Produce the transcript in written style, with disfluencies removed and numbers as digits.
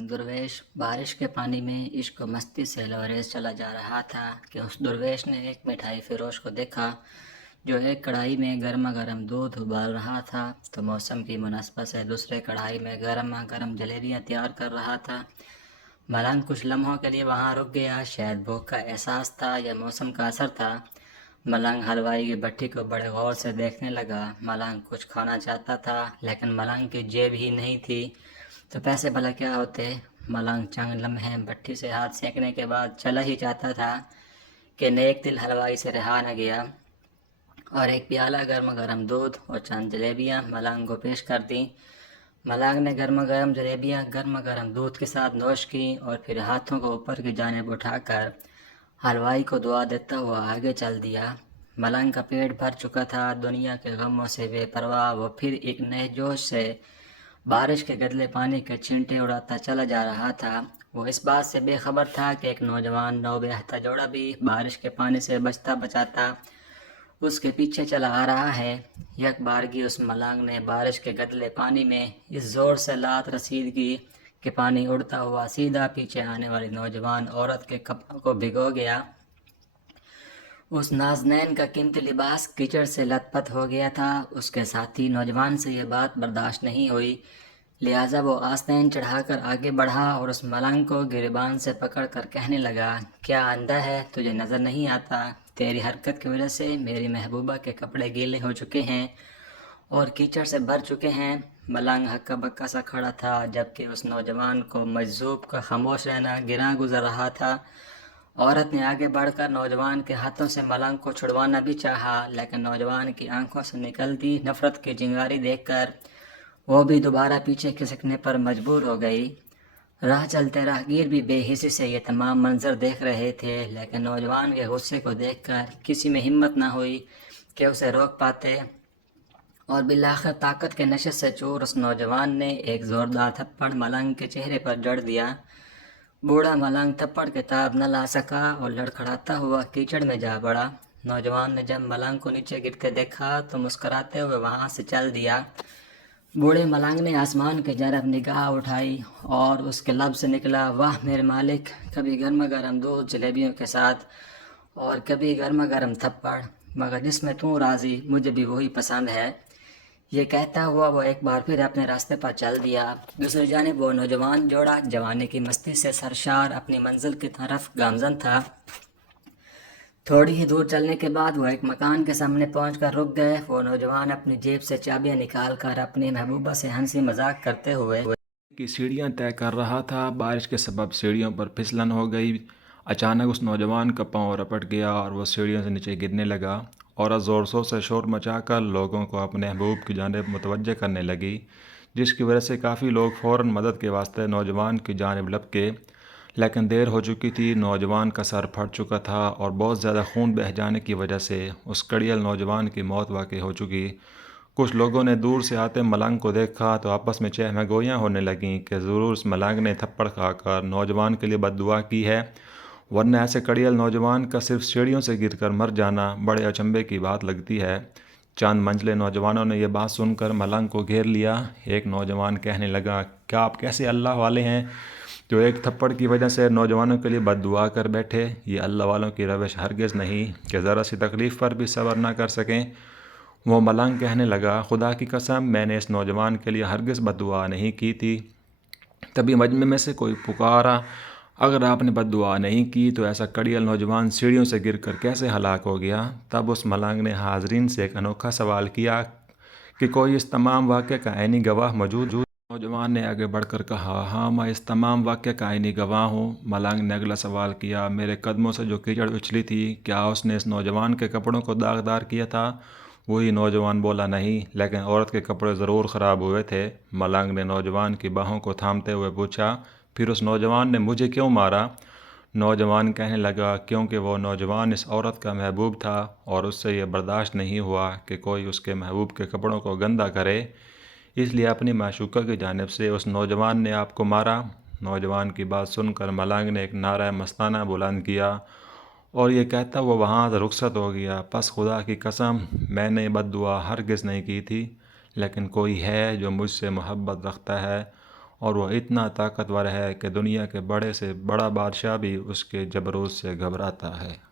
درویش بارش کے پانی میں عشق و مستی سے لبریز چلا جا رہا تھا کہ اس درویش نے ایک مٹھائی فروش کو دیکھا جو ایک کڑھائی میں گرما گرم دودھ ابال رہا تھا تو موسم کی مناسبت سے دوسرے کڑھائی میں گرما گرم جلیبیاں تیار کر رہا تھا۔ ملنگ کچھ لمحوں کے لیے وہاں رک گیا، شاید بھوک کا احساس تھا یا موسم کا اثر تھا۔ ملنگ حلوائی کی بھٹی کو بڑے غور سے دیکھنے لگا۔ ملنگ کچھ کھانا چاہتا تھا لیکن ملنگ کی جیب ہی نہیں تھی تو پیسے بھلا کیا ہوتے۔ ملنگ چند لمحے بھٹی سے ہاتھ سینکنے کے بعد چلا ہی جاتا تھا کہ نیک دل حلوائی سے رہا نہ گیا اور ایک پیالہ گرم گرم دودھ اور چند جلیبیاں ملنگ کو پیش کر دیں۔ ملنگ نے گرم گرم جلیبیاں گرم گرم دودھ کے ساتھ نوش کی اور پھر ہاتھوں کو اوپر کی جانب اٹھا کر حلوائی کو دعا دیتا ہوا آگے چل دیا۔ ملنگ کا پیٹ بھر چکا تھا، دنیا کے غموں سے بے پرواہ وہ پھر ایک نئے جوش سے بارش کے گدلے پانی کے چھینٹے اڑاتا چلا جا رہا تھا۔ وہ اس بات سے بے خبر تھا کہ ایک نوجوان نوبہتا جوڑا بھی بارش کے پانی سے بچتا بچاتا اس کے پیچھے چلا آ رہا ہے۔ یک بارگی اس ملنگ نے بارش کے گدلے پانی میں اس زور سے لات رسید کی کہ پانی اڑتا ہوا سیدھا پیچھے آنے والی نوجوان عورت کے کپڑوں کو بھگو گیا۔ اس نازنین کا قیمتی لباس کیچڑ سے لت پت ہو گیا تھا۔ اس کے ساتھی نوجوان سے یہ بات برداشت نہیں ہوئی، لہٰذا وہ آستین چڑھا کر آگے بڑھا اور اس ملنگ کو گریبان سے پکڑ کر کہنے لگا، کیا اندھا ہے، تجھے نظر نہیں آتا؟ تیری حرکت کی وجہ سے میری محبوبہ کے کپڑے گیلے ہو چکے ہیں اور کیچڑ سے بھر چکے ہیں۔ ملنگ ہکا بکا سا کھڑا تھا جبکہ اس نوجوان کو مجذوب کا خاموش رہنا گراں گزر رہا تھا۔ عورت نے آگے بڑھ کر نوجوان کے ہاتھوں سے ملنگ کو چھڑوانا بھی چاہا لیکن نوجوان کی آنکھوں سے نکلتی نفرت کی چنگاری دیکھ کر وہ بھی دوبارہ پیچھے کھسکنے پر مجبور ہو گئی۔ راہ چلتے راہگیر بھی بے حسی سے یہ تمام منظر دیکھ رہے تھے لیکن نوجوان کے غصے کو دیکھ کر کسی میں ہمت نہ ہوئی کہ اسے روک پاتے اور بالآخر طاقت کے نشے سے چور اس نوجوان نے ایک زوردار تھپڑ ملنگ کے چہرے پر جڑ دیا۔ بوڑھا ملنگ تھپڑ کے تاب نہ لا سکا اور لڑکھڑاتا ہوا کیچڑ میں جا پڑا۔ نوجوان نے جب ملنگ کو نیچے گرتے دیکھا تو مسکراتے ہوئے وہاں سے چل دیا۔ بوڑھے ملنگ نے آسمان کی جانب نگاہ اٹھائی اور اس کے لب سے نکلا، واہ میرے مالک، کبھی گرما گرم دودھ جلیبیوں کے ساتھ اور کبھی گرما گرم تھپڑ، مگر جس میں تو راضی مجھے بھی وہی پسند ہے۔ یہ کہتا ہوا وہ ایک بار پھر اپنے راستے پر چل دیا۔ دوسری جانب وہ نوجوان جوڑا جوانی کی مستی سے سرشار اپنی منزل کی طرف گامزن تھا۔ تھوڑی ہی دور چلنے کے بعد وہ ایک مکان کے سامنے پہنچ کر رک گئے۔ وہ نوجوان اپنی جیب سے چابیاں نکال کر اپنی محبوبہ سے ہنسی مذاق کرتے ہوئے کی سیڑھیاں طے کر رہا تھا۔ بارش کے سبب سیڑھیوں پر پھسلن ہو گئی۔ اچانک اس نوجوان کا پاؤں رپٹ گیا اور وہ سیڑھیوں سے نیچے گرنے لگا۔ عورت زور زور سے شور مچا کر لوگوں کو اپنے محبوب کی جانب متوجہ کرنے لگی، جس کی وجہ سے کافی لوگ فوراً مدد کے واسطے نوجوان کی جانب لپکے، لیکن دیر ہو چکی تھی۔ نوجوان کا سر پھٹ چکا تھا اور بہت زیادہ خون بہہ جانے کی وجہ سے اس کڑیل نوجوان کی موت واقع ہو چکی۔ کچھ لوگوں نے دور سے آتے ملنگ کو دیکھا تو آپس میں چہمہ گوئیاں ہونے لگیں کہ ضرور اس ملنگ نے تھپڑ کھا کر نوجوان کے لیے بد دعا کی ہے، ورنہ ایسے کڑیل نوجوان کا صرف سیڑھیوں سے گر کر مر جانا بڑے اچنبھے کی بات لگتی ہے۔ چند منجلے نوجوانوں نے یہ بات سن کر ملنگ کو گھیر لیا۔ ایک نوجوان کہنے لگا، کیا آپ کیسے اللہ والے ہیں جو ایک تھپڑ کی وجہ سے نوجوانوں کے لیے بد دعا کر بیٹھے؟ یہ اللہ والوں کی روش ہرگز نہیں کہ ذرا سی تکلیف پر بھی صبر نہ کر سکیں۔ وہ ملنگ کہنے لگا، خدا کی قسم میں نے اس نوجوان کے لیے ہرگز بد دعا نہیں کی تھی۔ تبھی مجمع میں سے کوئی پکارا، اگر آپ نے بد دعا نہیں کی تو ایسا کڑیل نوجوان سیڑھیوں سے گر کر کیسے ہلاک ہو گیا؟ تب اس ملنگ نے حاضرین سے ایک انوکھا سوال کیا کہ کوئی اس تمام واقعے کا عینی گواہ موجود؟ نوجوان نے آگے بڑھ کر کہا، ہاں میں اس تمام واقعے کا عینی گواہ ہوں۔ ملنگ نے اگلا سوال کیا، میرے قدموں سے جو کیچڑ اچھلی تھی کیا اس نے اس نوجوان کے کپڑوں کو داغدار کیا تھا؟ وہی نوجوان بولا، نہیں، لیکن عورت کے کپڑے ضرور خراب ہوئے تھے۔ ملنگ نے نوجوان کی باہوں کو تھامتے ہوئے پوچھا، پھر اس نوجوان نے مجھے کیوں مارا؟ نوجوان کہنے لگا، کیونکہ وہ نوجوان اس عورت کا محبوب تھا اور اس سے یہ برداشت نہیں ہوا کہ کوئی اس کے محبوب کے کپڑوں کو گندہ کرے، اس لیے اپنی معشوقہ کی جانب سے اس نوجوان نے آپ کو مارا۔ نوجوان کی بات سن کر ملنگ نے ایک نعرہ مستانہ بلند کیا اور یہ کہتا وہ وہاں سے رخصت ہو گیا، پس خدا کی قسم میں نے بد دعا ہرگز نہیں کی تھی، لیکن کوئی ہے جو مجھ سے محبت رکھتا ہے اور وہ اتنا طاقتور ہے کہ دنیا کے بڑے سے بڑا بادشاہ بھی اس کے جبروت سے گھبراتا ہے۔